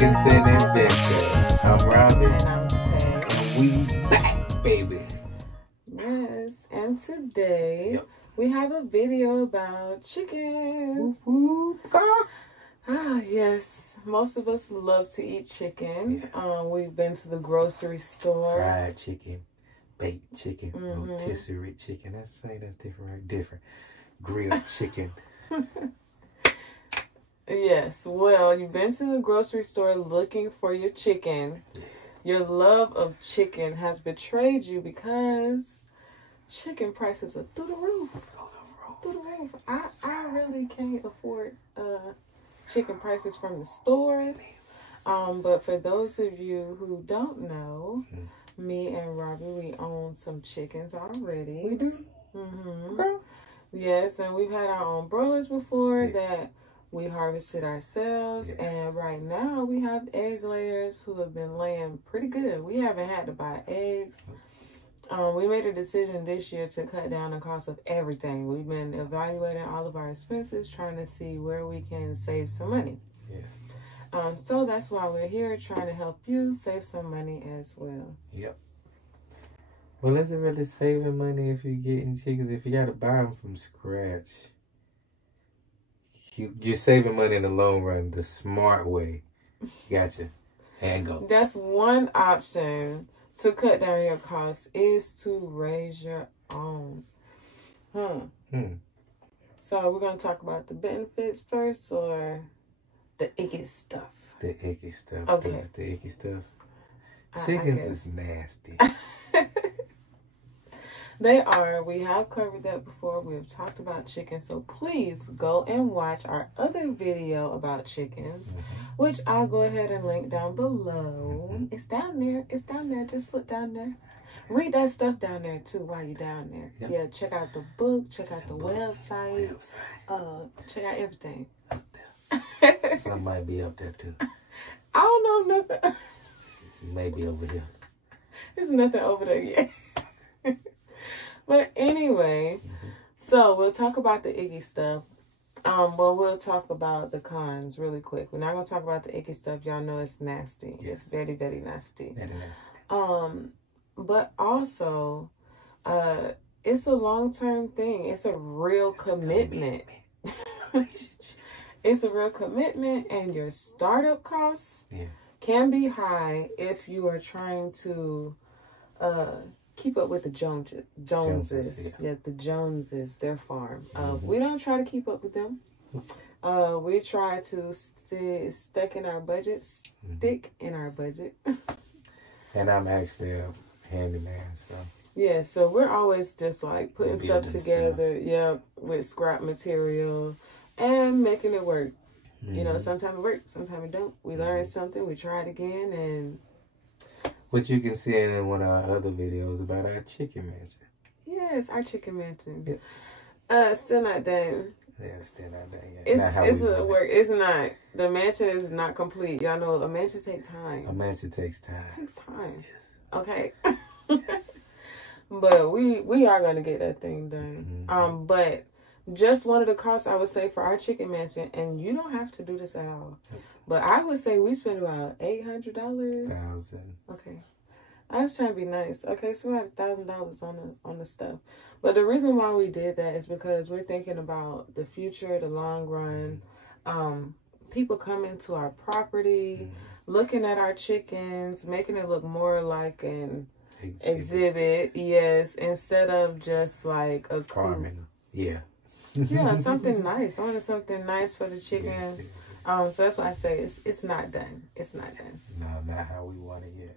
Dickinson Adventures. I'm Robin. And I'm Tay. And we back, baby. Yes, and today we have a video about chickens. Yes, most of us love to eat chicken. Yeah. We've been to the grocery store. Fried chicken, baked chicken, rotisserie chicken. That's different, right? Different. Grilled chicken. Yes, well, you've been to the grocery store looking for your chicken. Yeah. Your love of chicken has betrayed you because chicken prices are through the roof. Through the roof. I really can't afford chicken prices from the store. But for those of you who don't know, me and Robbie, we own some chickens already. We do? Okay. Yes, and we've had our own broilers before that we harvested ourselves. And right now we have egg layers who have been laying pretty good. We haven't had to buy eggs. We made a decision this year to cut down the cost of everything. We've been evaluating all of our expenses, trying to see where we can save some money. Yes. So that's why we're here, trying to help you save some money as well. Yep. Well, is it really saving money if you're getting chickens? If you got to buy them from scratch, you're saving money in the long run, the smart way. Gotcha. And go. That's one option to cut down your costs, is to raise your own. So we're going to talk about the benefits first, or the icky stuff? The icky stuff. Okay. The icky stuff. Chickens is nasty. They are. We have covered that before. We have talked about chickens. So please go and watch our other video about chickens, which I'll go ahead and link down below. It's down there. It's down there. Just look down there. Read that stuff down there too while you're down there. Yep. Yeah, check out the book. Check out the website. Check out everything. Up there. Some might be up there too. I don't know nothing. Maybe over here. There's nothing over there yet. But anyway, so we'll talk about the icky stuff. Well, we'll talk about the cons really quick. We're not going to talk about the icky stuff. Y'all know it's nasty. Yes. It's very, very nasty. Very nasty. But also, it's a long-term thing. It's a real commitment. It's a real commitment, and your startup costs can be high if you are trying to keep up with the Joneses. The Joneses, their farm. We don't try to keep up with them. We try to stick in our budget. And I'm actually a handyman, so. Yeah, so we're always just like putting stuff together, with scrap material and making it work. You know, sometimes it works, sometimes it don't. We learn something, we try it again, and what you can see in one of our other videos about our chicken mansion. Yes, our chicken mansion. Yeah. Still not done. Yeah, still not done yet. It's a work. It's not. The mansion is not complete. Y'all know a mansion takes time. A mansion takes time. It takes time. Yes. Okay. But we are going to get that thing done. But just one of the costs I would say for our chicken mansion, and you don't have to do this at all, but I would say we spend about $800. $1,000. Okay. I was trying to be nice. Okay, so we have $1,000 on the stuff. But the reason why we did that is because we're thinking about the future, the long run. People coming to our property, looking at our chickens, making it look more like an exhibit. Yes, instead of just like a farming. Yeah, something nice. I wanted something nice for the chickens. So that's why I say it's not done. It's not done. No, not how we want it yet.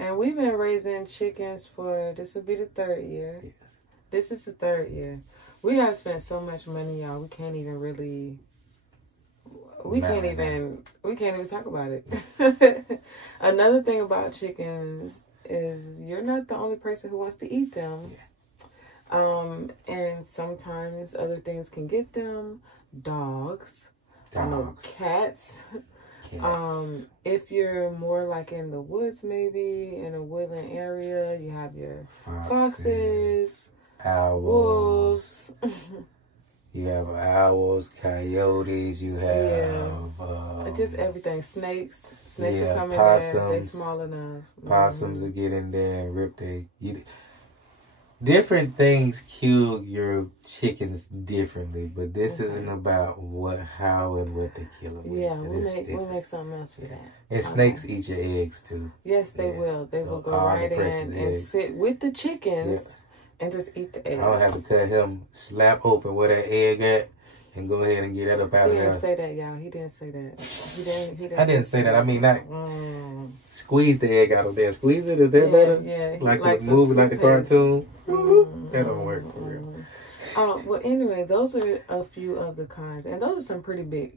And we've been raising chickens for, this will be the 3rd year. Yes. This is the 3rd year. We have spent so much money, y'all. We can't even really. We can't even talk about it. Another thing about chickens is you're not the only person who wants to eat them. And sometimes other things can get them. Dogs. I know cats. If you're more like in the woods, maybe in a woodland area, you have your foxes, owls, wolves. You have owls, coyotes. You have just everything. Snakes will come in possums. there. They small enough. Possums will get in there and rip different things kill your chickens differently, but this isn't about how and what they kill them with. Yeah, we'll make something else for that. And snakes eat your eggs too. Yes, they will. They will go right in and sit with the chickens and just eat the eggs. I'll have to cut him, slap open where that egg at, and go ahead and get that up out of there. He didn't say that, y'all. He didn't say that. He I didn't say that. I mean, not squeeze the egg out of there. Squeeze it. Is that better? Yeah. Like the movie, like the cartoon. That don't work for real. Well, anyway, those are a few of the cons, and those are some pretty big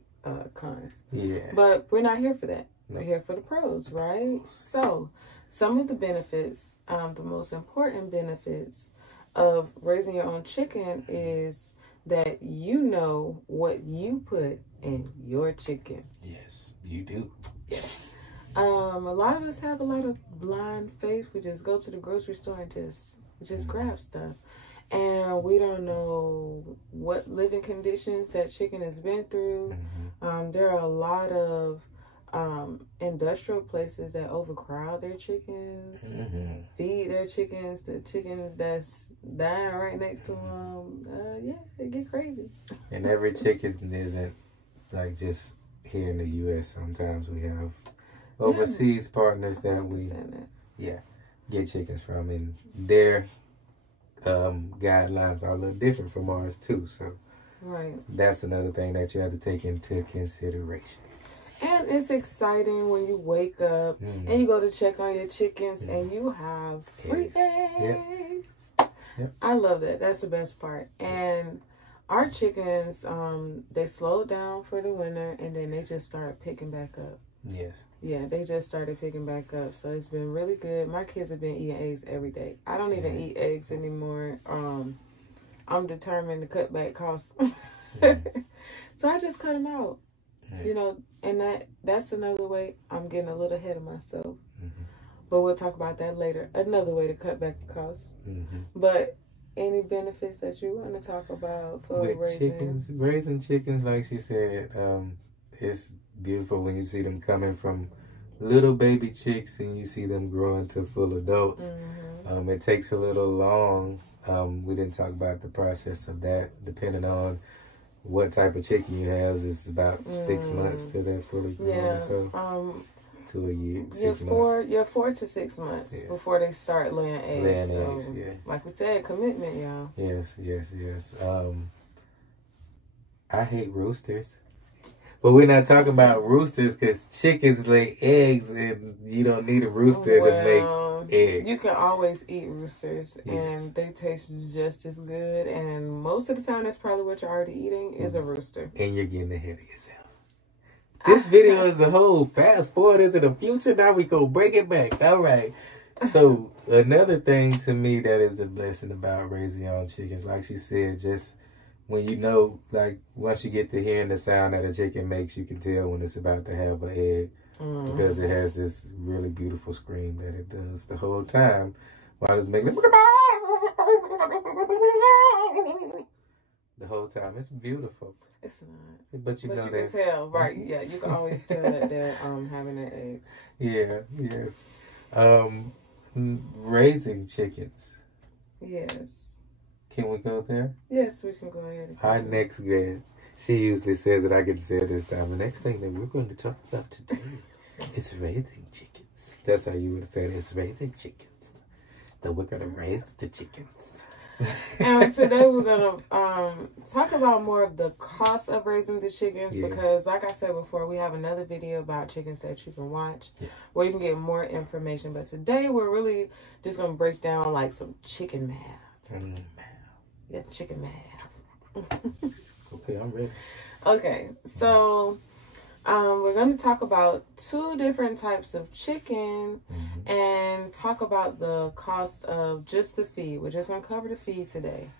cons. Yeah. But we're not here for that. No. We're here for the pros, right? So, some of the benefits, the most important benefits of raising your own chicken is that you know what you put in your chicken. Yes, you do. Yes. A lot of us have a lot of blind faith. We just go to the grocery store and just grab stuff. And we don't know what living conditions that chicken has been through. There are a lot of industrial places that overcrowd their chickens, feed their chickens to chickens that's dying right next to them. They get crazy. And every chicken isn't like just here in the U.S. Sometimes we have overseas partners that we get chickens from, and their guidelines are a little different from ours too. So that's another thing that you have to take into consideration. And it's exciting when you wake up and you go to check on your chickens and you have free eggs. Yep. I love that. That's the best part. And our chickens, they slow down for the winter and then they just start picking back up. Yes. Yeah, they just started picking back up. So it's been really good. My kids have been eating eggs every day. I don't even eat eggs anymore. I'm determined to cut back costs. So I just cut them out. You know, and that's another way. I'm getting a little ahead of myself. But we'll talk about that later. Another way to cut back the costs. But any benefits that you want to talk about for raising chickens, like she said, it's beautiful when you see them coming from little baby chicks and you see them growing to full adults. It takes a little long. We didn't talk about the process of that, depending on what type of chicken you have. It's about 6 months till they're fully grown. So to a year, 6 months. You're 4 to 6 months before they start laying eggs. Like we said, commitment, y'all. Yes. I hate roosters. But we're not talking about roosters because chickens lay eggs and you don't need a rooster to make eggs. You can always eat roosters and they taste just as good. And most of the time, that's probably what you're already eating is a rooster. And you're getting ahead of yourself. This video is a whole fast forward into the future. Now we go bring it back. All right. So another thing to me that is a blessing about raising your own chickens, like she said, just when you know, like once you get to hearing the sound that a chicken makes, you can tell when it's about to have an egg because it has this really beautiful scream that it does the whole time while it's making the whole time. It's beautiful. It's not. But you can tell, right? Yeah, you can always tell that they're having their eggs. Yes. Raising chickens. Yes. Can we go there? Yes, we can go ahead. Our next guest, she usually says it, I get to say it this time. The next thing that we're going to talk about today is raising chickens. That's how you would have said it. It's raising chickens. So we're going to raise the chickens. And today we're going to talk about more of the cost of raising the chickens because, like I said before, we have another video about chickens that you can watch where you can get more information. But today we're really just going to break down like some chicken math. Yeah, chicken math. Okay, I'm ready. Okay, so we're going to talk about 2 different types of chicken and talk about the cost of just the feed. We're just going to cover the feed today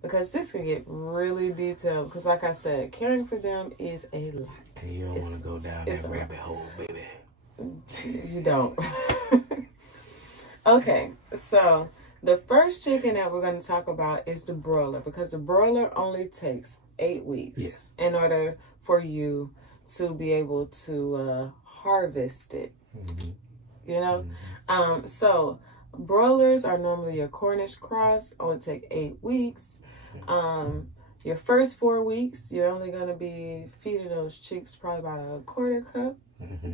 because this can get really detailed because, like I said, caring for them is a lot. And you don't want to go down that rabbit hole, baby. You don't. Okay, so The first chicken that we're going to talk about is the broiler, because the broiler only takes 8 weeks in order for you to be able to harvest it. You know? So broilers are normally your Cornish cross, only take 8 weeks. Your first 4 weeks, you're only going to be feeding those chicks probably about a 1/4 cup.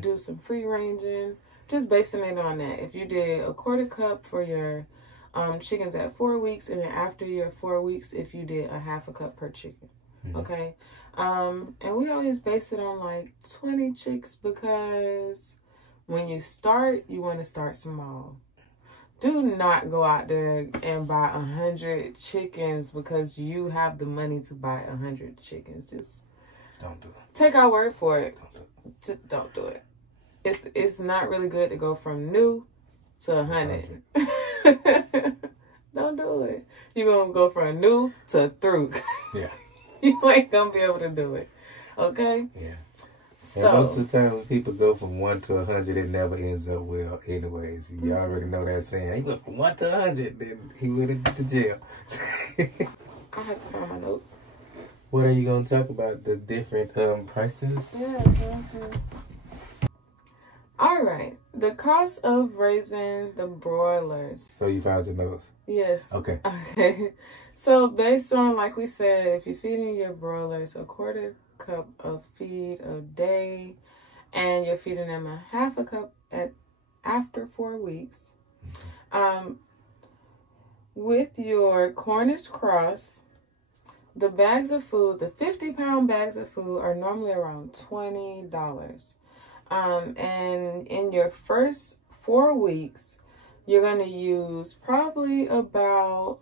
Do some free ranging, just basing it on that. If you did a 1/4 cup for your chickens at 4 weeks, and then after your 4 weeks, if you did a 1/2 cup per chicken. Okay. And we always base it on like 20 chicks, because when you start, you want to start small. Do not go out there and buy 100 chickens because you have the money to buy 100 chickens. Just don't do it. Take our word for it. Don't do it. It's not really good to go from new to 100. Don't do it. You're going to go from new to through. Yeah. You ain't going to be able to do it. Okay? Yeah. And most of the time when people go from 1 to 100, it never ends up well anyways. You already know that saying. He went from 1 to 100, then he went to jail. I have to find my notes. What are you going to talk about? The different prices? Yeah. All right. The cost of raising the broilers. So you found your notes? Yes. Okay. So based on, like we said, if you're feeding your broilers a 1/4 cup of feed a day, and you're feeding them a 1/2 cup after 4 weeks, with your Cornish cross, the bags of food, the 50-pound bags of food, are normally around $20. And in your first 4 weeks, you're going to use probably about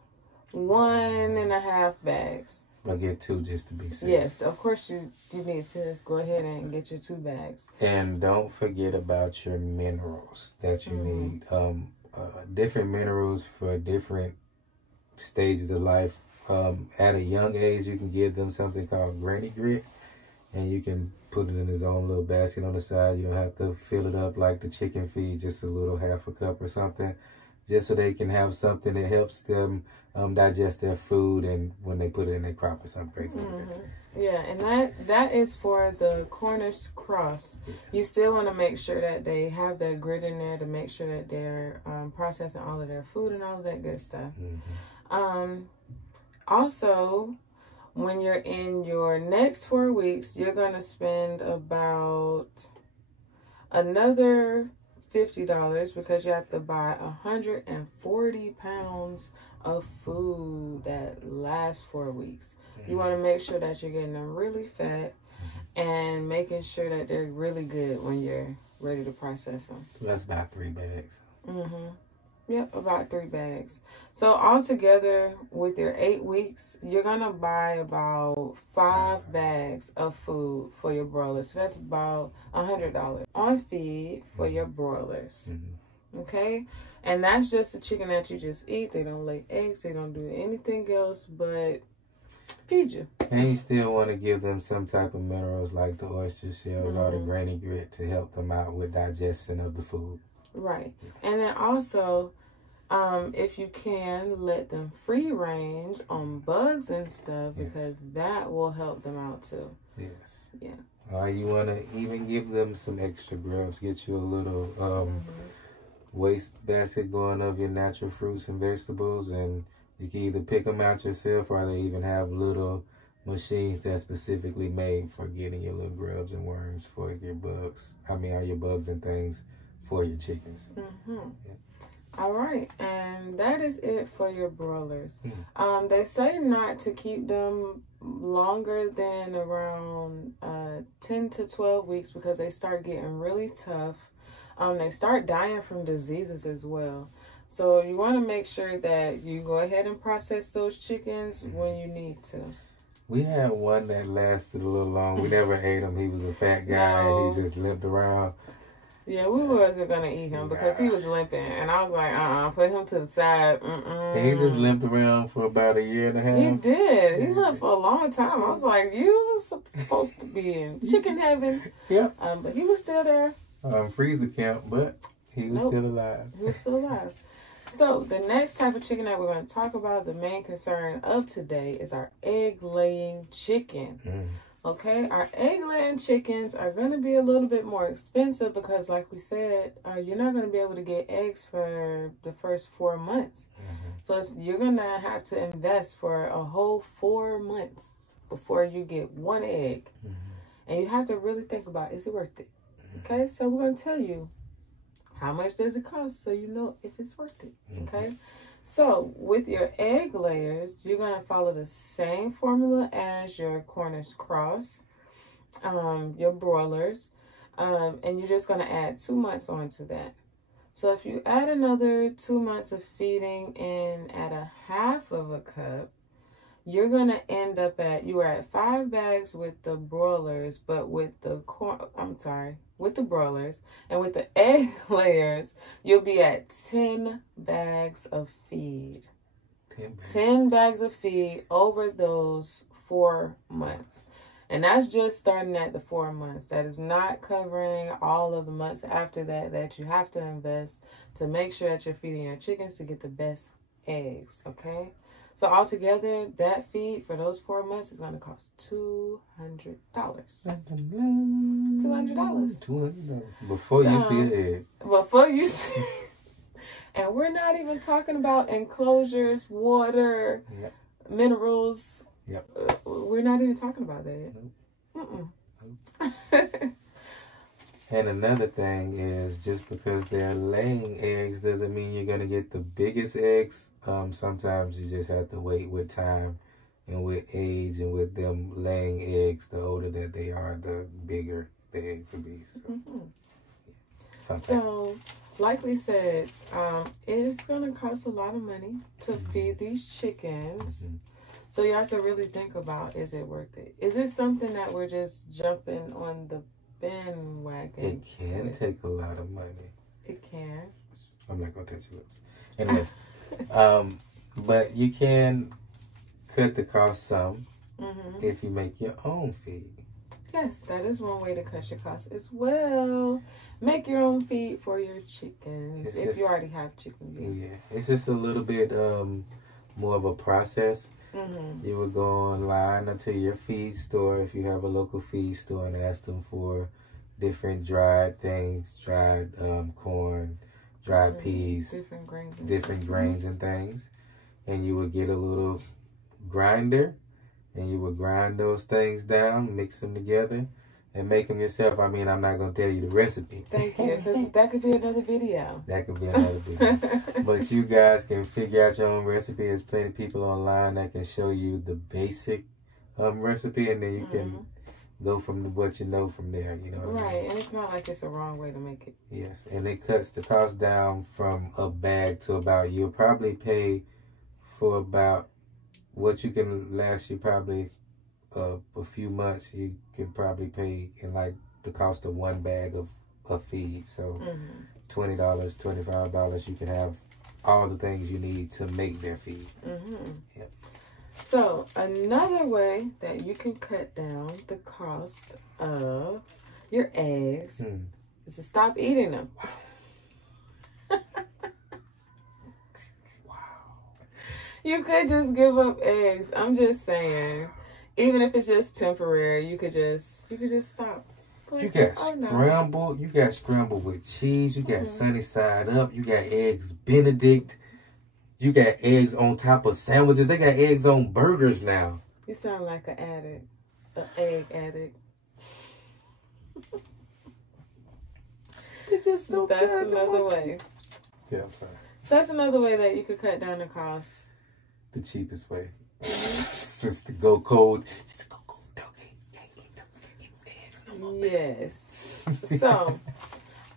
1.5 bags. I'll get 2 just to be safe. Yes, of course you need to go ahead and get your 2 bags. And don't forget about your minerals that you need. Different minerals for different stages of life. At a young age, you can give them something called granny grit, and you can put it in his own little basket on the side. You don't have to fill it up like the chicken feed, just a little 1/2 cup or something, just so they can have something that helps them digest their food, and when they put it in their crop or something crazy like that. Yeah, and that is for the Cornish cross. Yes. You still want to make sure that they have that grit in there to make sure that they're processing all of their food and all of that good stuff. Also, when you're in your next 4 weeks, you're going to spend about another $50 because you have to buy 140 pounds of food that lasts 4 weeks. You want to make sure that you're getting them really fat and making sure that they're really good when you're ready to process them. So that's about 3 bags. Yep, about 3 bags. So altogether, with your 8 weeks, you're going to buy about 5 bags of food for your broilers. So that's about $100 on feed for your broilers. Okay? And that's just the chicken that you just eat. They don't lay eggs. They don't do anything else but feed you. And you still want to give them some type of minerals like the oyster shells or the granny grit to help them out with digestion of the food. Right. And then also, if you can, let them free range on bugs and stuff, because that will help them out too. Yes. Yeah. You want to even give them some extra grubs. Get you a little waste basket going of your natural fruits and vegetables, and you can either pick them out yourself, or they even have little machines that's specifically made for getting your little grubs and worms for your bugs. Your bugs and things for your chickens. All right, and that is it for your broilers. They say not to keep them longer than around 10 to 12 weeks because they start getting really tough. They start dying from diseases as well. So you want to make sure that you go ahead and process those chickens when you need to. We had one that lasted a little long. We never ate him. He was a fat guy. And he just limped around. Yeah, we wasn't going to eat him because he was limping. And I was like, put him to the side. And he just limped around for about 1.5 years. He did. He limped for a long time. I was like, you were supposed to be in chicken heaven. Yeah. But he was still there. Freezer camp, but he was still alive. He was still alive. So the next type of chicken that we're going to talk about, the main concern of today, is our egg-laying chicken. Okay, our egg-laying chickens are going to be a little bit more expensive because, like we said, you're not going to be able to get eggs for the first 4 months. So you're going to have to invest for a whole 4 months before you get one egg. And you have to really think about, is it worth it? Okay, so we're going to tell you how much does it cost so you know if it's worth it. Okay, so with your egg layers, you're going to follow the same formula as your Cornish cross, your broilers, and you're just going to add 2 months onto that. So if you add another 2 months of feeding in at a half of a cup, you're going to end up you are at 5 bags with the broilers, but with the with the broilers, and with the egg layers, you'll be at 10 bags of feed. 10 bags of feed over those 4 months. And that's just starting at the 4 months. That is not covering all of the months after that you have to invest to make sure that you're feeding your chickens to get the best eggs, okay? So altogether, that feed for those 4 months is going to cost $200. $200. $200 before you see an egg. Before you see, and we're not even talking about enclosures, water, minerals. We're not even talking about that. And another thing is, just because they're laying eggs doesn't mean you're going to get the biggest eggs. Sometimes you just have to wait with time and with age, and with them laying eggs, the older that they are, the bigger the eggs will be. So like we said, it's going to cost a lot of money to feed these chickens. So you have to really think about, is it worth it? Is it something that we're just jumping on the bandwagon? It can take a lot of money. It can. I'm not going to touch your lips. Anyway, but you can cut the cost some if you make your own feed. Yes, that is one way to cut your costs as well. Make your own feed for your chickens if you already have chickens. Yeah, it's just a little bit more of a process. You would go online to your feed store, if you have a local feed store, and ask them for different dried things, dried corn, dried peas, different grains and things. And you would get a little grinder, and you would grind those things down, mix them together, and make them yourself. I mean, I'm not going to tell you the recipe. Thank you, because that could be another video. That could be another video. But you guys can figure out your own recipe. There's plenty of people online that can show you the basic recipe, and then you can go from what you know from there. You know what I mean? And it's not like it's a wrong way to make it. Yes, and it cuts the cost down from a bag to about, you'll probably pay for about what you can last you probably a few months. You can probably pay in like the cost of one bag of feed. So $20, $25, you can have all the things you need to make their feed. Yep. So another way that you can cut down the cost of your eggs is to stop eating them. You could just give up eggs. I'm just saying, even if it's just temporary, you could just stop. But, you got scrambled. You got scrambled with cheese. You got sunny side up. You got eggs Benedict. You got eggs on top of sandwiches. They got eggs on burgers now. You sound like an addict, an egg addict. That's another way. Yeah, I'm sorry. That's another way that you could cut down the cost. The cheapest way. Just to go cold. Just to go cold. Yes. So,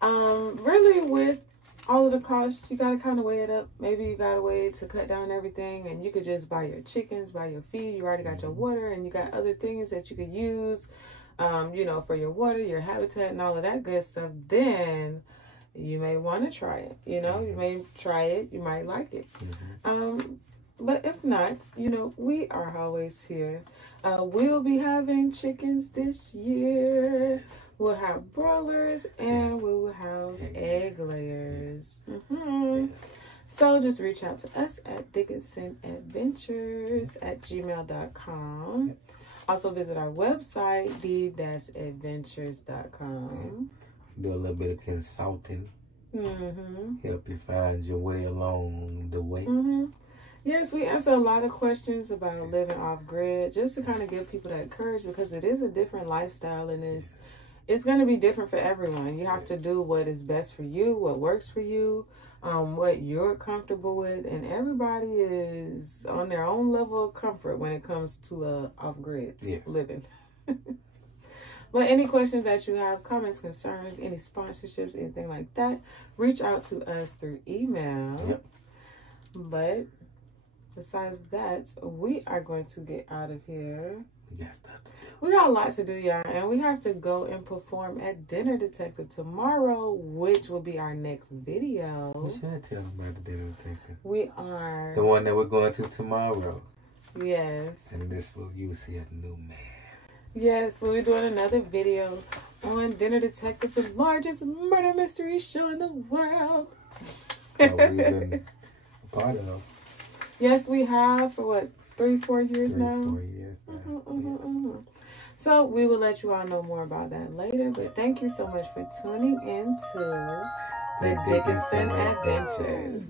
really with all of the costs, you got to kind of weigh it up. Maybe you got a way to cut down everything, and you could just buy your chickens, buy your feed. You already got your water, and you got other things that you could use, you know, for your water, your habitat, and all of that good stuff. Then you may want to try it. You know, you may try it. You might like it. But if not, you know, we are always here. We'll be having chickens this year. We'll have broilers, and we will have egg layers. So just reach out to us at DickinsonAdventures@gmail.com. Also visit our website, d-adventures.com. Do a little bit of consulting. Mm-hmm. Help you find your way along the way. Mm-hmm. Yes, we answer a lot of questions about living off grid, just to kind of give people that courage, because it is a different lifestyle, and it's going to be different for everyone. You have to do what is best for you, what works for you, what you're comfortable with, and everybody is on their own level of comfort when it comes to off grid living. But any questions that you have, comments, concerns, any sponsorships, anything like that, reach out to us through email. Yep. But besides that, we are going to get out of here. We got a lot to do, y'all, and we have to go and perform at Dinner Detective tomorrow, which will be our next video. We should tell them about the Dinner Detective. We are. The one that we're going to tomorrow. Yes. And this will, you will see a new man. Yes, we'll be doing another video on Dinner Detective, the largest murder mystery show in the world. We've been a part of. Yes, we have for what, 3-4 years now? 4 years now. So we will let you all know more about that later. But thank you so much for tuning in to the Dickinson Adventures.